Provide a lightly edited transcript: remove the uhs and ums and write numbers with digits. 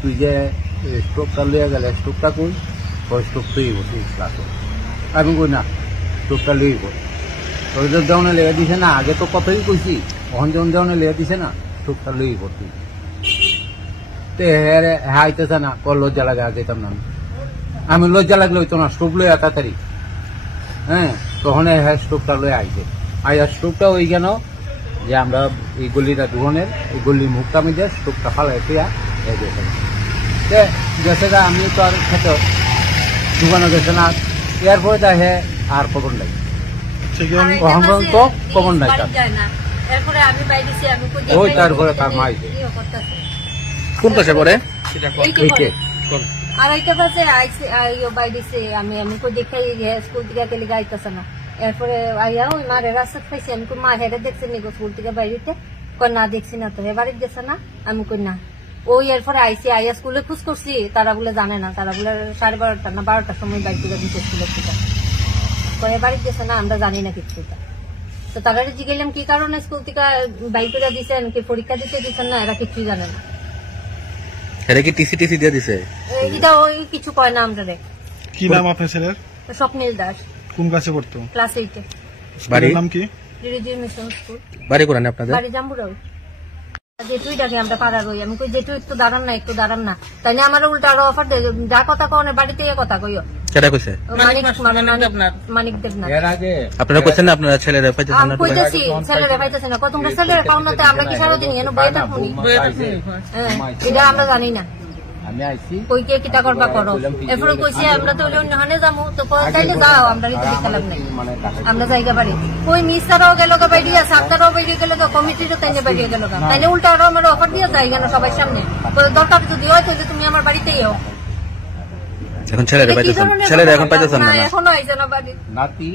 তুই যে স্টোভটা লিয়ে গেলে স্টোভটা কোন ওই স্টোভ তুই বসি ক্লাসে আমি কই না স্টোভটা লইব তোর যখন লেগে দিছে না আগে তো কতই কইছি ওখান যখন লেগে দিছে না স্টোভটা লইব তুই তো হ্যাঁ আইতেছে না কর লজ্জা লাগে আর যেতাম না আমি লজ্জা লাগলে হইতো না স্টোভ লইয়া তাড়াতাড়ি হ্যাঁ তখন হ্যাঁ স্টোভটা লয়ে আইছে আর স্টোভটা ওই কেন যে আমরা এই গলিটা দুজনের এই গলির মুখটা মিলে স্টোভটা ফালাই পেয়া গেছে গা আমি তো আর খেতে দোকানে গেছে না এরপরে দেখে আর খবর নাই তো খবর নাই ওই তারপরে তার মা কোন পাশে পড়ে আড়াইটা বাজে বাইরেছে আমি দেখাই স্কুল থেকে গেলে গাইতেছে না এরপরে আইয়া ওই মারে রাস্তা খাইছি আমি মা হেরে দেখছি নি স্কুল থেকে বাইরেতে কই না দেখছি না তো হে বাড়িতে গেছে না আমি কই না ওই এরপরে আইসি আইয়া স্কুলে খোঁজ করছি তারা বলে জানে না তারা বলে 12:30 না 12টার সময় বাইক থেকে দিচ্ছে স্কুলের থেকে কয়ে বাড়িতে গেছে না আমরা জানি না কিছু তো তারা জিজ্ঞাসলাম কি কারণে স্কুল থেকে বাইক করে দিচ্ছেন কি পরীক্ষা দিতে দিচ্ছেন না এরা কিছুই জানে না এরা কি টিসি দিয়ে দিছে এটা ওই কিছু কয় না আমরা কি নাম আপনার ছেলের স্বপ্নিল দাস কোন ক্লাসে পড়তো ক্লাস 8 এ বাড়ির নাম কি রিলিজিয়াস মিশন স্কুল বাড়ি কোন আপনাদের বাড়ি জাম্বুরাও যেটুই ডাকে আমরা পাড়া রই আমি কই যেটু একটু দাঁড়ান না তাই না আমার উল্টা আরো অফার দেয় যা কথা কনে বাড়িতে কথা কইও কেডা কইছে মানিক দেবনাথ এর আগে আপনারা কইছেন না আপনারা ছেলেরা পাইতেছেন না কইতেছি ছেলেরা পাইতেছে না কত তোমরা ছেলেরা পাও না আমরা কি সারা দিন এনে বইতে থাকি এটা আমরা জানি না আমি আইছি কই কে কিটা করবা করো এরপরে কইছি আমরা তো অন্য হানে যামু তো তাইলে যাও আমরা রিতে দেখলাম না আমরা জায়গা বাড়ি কই মিস্টারও গেল গা বাইরিয়া সাতটারও বাইরে গেল গা কমিটিরও তাইলে বাইরে গেল গা তাইলে উল্টা আরো আমার অফার দিয়ে জায়গা না সবার সামনে দরকার যদি হয় তো তুমি আমার বাড়িতেই হও এখন ছেলেরা এখন পাইতেছেন না এখনো আইছে না বাড়ি নাতি